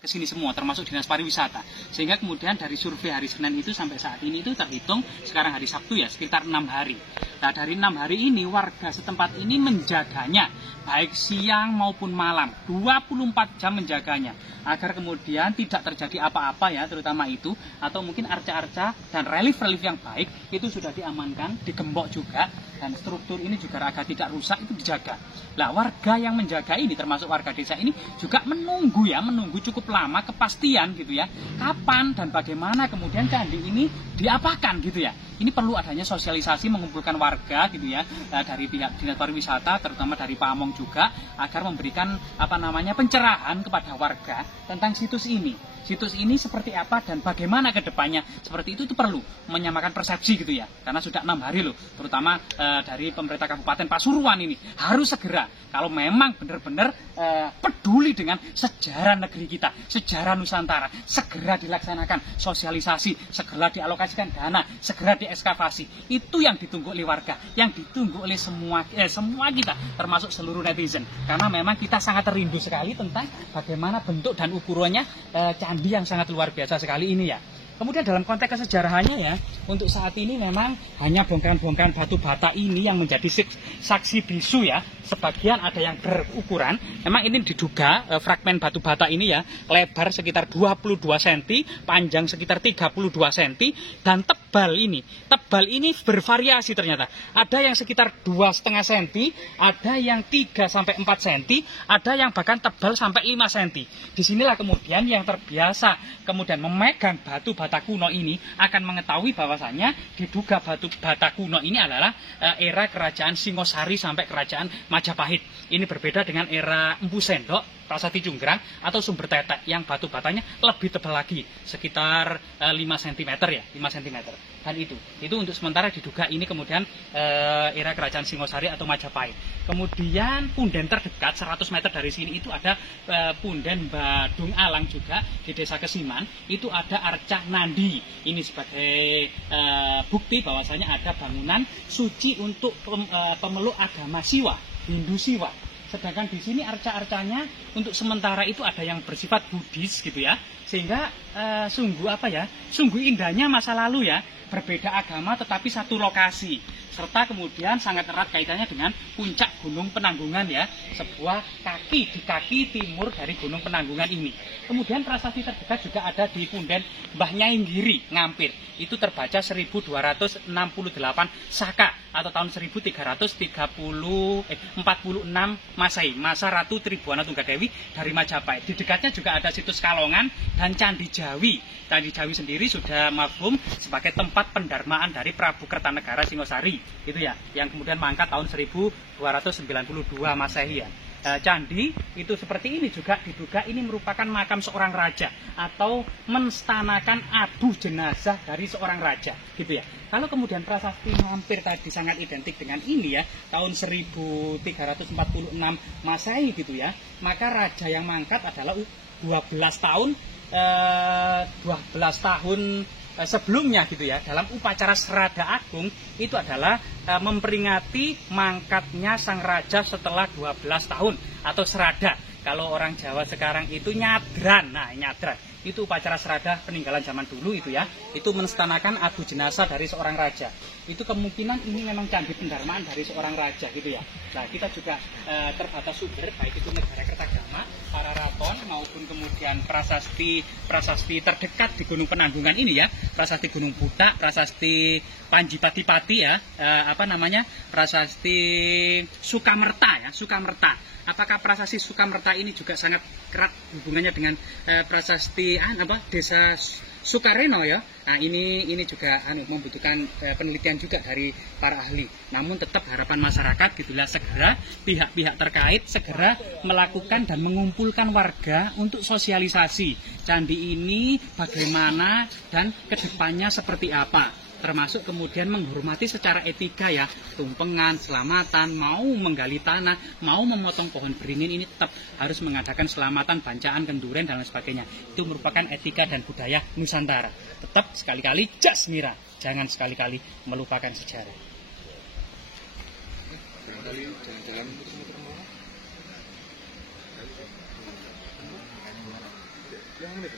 ke sini semua, termasuk Dinas Pariwisata. Sehingga kemudian dari survei hari Senin itu sampai saat ini itu terhitung sekarang hari Sabtu ya, sekitar 6 hari. Nah, dari 6 hari ini warga setempat ini menjaganya, baik siang maupun malam, 24 jam menjaganya, agar kemudian tidak terjadi apa-apa ya, terutama itu, atau mungkin arca-arca dan relief-relief yang baik, itu sudah diamankan, digembok juga, dan struktur ini juga agar tidak rusak, itu dijaga. Nah, warga yang menjaga ini, termasuk warga desa ini, juga menunggu cukup lama kepastian gitu ya, kapan dan bagaimana kemudian candi ini diapakan gitu ya. Ini perlu adanya sosialisasi, mengumpulkan warga gitu ya, dari pihak Dinas Pariwisata, terutama dari Pamong juga, agar memberikan pencerahan kepada warga tentang situs ini. Situs ini seperti apa dan bagaimana ke depannya, seperti itu perlu menyamakan persepsi gitu ya, karena sudah 6 hari loh, terutama dari pemerintah Kabupaten Pasuruan ini harus segera, kalau memang benar-benar peduli dengan sejarah negeri kita, sejarah Nusantara, segera dilaksanakan sosialisasi, segera dialokasikan dana, segera diekskavasi. Itu yang ditunggu oleh warga, yang ditunggu oleh semua kita, termasuk seluruh netizen, karena memang kita sangat rindu sekali tentang bagaimana bentuk dan ukurannya candi yang sangat luar biasa sekali ini ya. Kemudian dalam konteks kesejarahannya ya, untuk saat ini memang hanya bongkahan-bongkahan batu bata ini yang menjadi saksi bisu ya. Sebagian ada yang berukuran, memang ini diduga fragmen batu bata ini ya, lebar sekitar 22 cm, panjang sekitar 32 cm, dan tebal ini bervariasi ternyata. Ada yang sekitar 2,5 cm, ada yang 3-4 cm, ada yang bahkan tebal sampai 5 cm. Disinilah kemudian yang terbiasa kemudian memegang batu bata kuno ini akan mengetahui bahwasannya diduga batu bata kuno ini adalah era kerajaan Singosari sampai kerajaan Majapahit. Ini berbeda dengan era Empu Sendok, Prasasti Junggrang atau Sumber Tetek yang batu batanya lebih tebal lagi, sekitar 5 cm ya, 5 cm. Dan itu untuk sementara diduga ini kemudian era kerajaan Singosari atau Majapahit. Kemudian punden terdekat 100 meter dari sini itu ada punden Badung Alang juga di Desa Kesiman, itu ada arca Nandi. Ini sebagai bukti bahwasanya ada bangunan suci untuk pemeluk agama Siwa, Hindu Siwa. Sedangkan di sini arca-arcanya untuk sementara itu ada yang bersifat Buddhis gitu ya, sehingga sungguh indahnya masa lalu ya, berbeda agama tetapi satu lokasi, serta kemudian sangat erat kaitannya dengan puncak Gunung Penanggungan ya, sebuah di kaki timur dari Gunung Penanggungan ini. Kemudian prasasti terdekat juga ada di punden Mbah Nyai Giri Ngampir, itu terbaca 1268 Saka atau tahun 1346 Masehi, masa Ratu Tribuana Tunggadewi dari Majapahit. Di dekatnya juga ada situs Kalongan dan Candi Jawi. Candi Jawi sendiri sudah mafhum sebagai tempat pendarmaan dari Prabu Kertanegara Singosari, itu ya, yang kemudian mangkat tahun 1292 Masehi ya. Candi itu seperti ini juga diduga ini merupakan makam seorang raja atau menstanakan adu jenazah dari seorang raja gitu ya. Kalau kemudian prasasti Ngampir tadi sangat identik dengan ini ya, tahun 1346 Masehi gitu ya, maka raja yang mangkat adalah 12 tahun sebelumnya gitu ya, dalam upacara Serada Agung itu adalah memperingati mangkatnya sang raja setelah 12 tahun atau serada. Kalau orang Jawa sekarang itu nyadran. Nah, nyadran itu upacara serada peninggalan zaman dulu itu ya, itu menstanakan adu jenazah dari seorang raja. Itu kemungkinan ini memang candi pendarmaan dari seorang raja gitu ya. Nah, kita juga terbatas sumber, baik itu Negara Kertagama, Pararaton maupun kemudian prasasti terdekat di Gunung Penanggungan ini ya, prasasti Gunung Butak, prasasti Panji Pati ya, prasasti Sukamerta ya, Sukamerta. Apakah prasasti Sukamerta ini juga sangat erat hubungannya dengan prasasti Desa Sukareno ya. Nah, ini juga membutuhkan penelitian juga dari para ahli. Namun tetap harapan masyarakat gitulah, segera pihak-pihak terkait segera melakukan dan mengumpulkan warga untuk sosialisasi candi ini bagaimana dan kedepannya seperti apa. Termasuk kemudian menghormati secara etika ya, tumpengan, selamatan, mau menggali tanah, mau memotong pohon beringin, ini tetap harus mengadakan selamatan, bancaan, kenduren, dan lain sebagainya. Itu merupakan etika dan budaya Nusantara. Tetap sekali-kali jasmira, jangan sekali-kali melupakan sejarah. Jangan-jangan Yang ini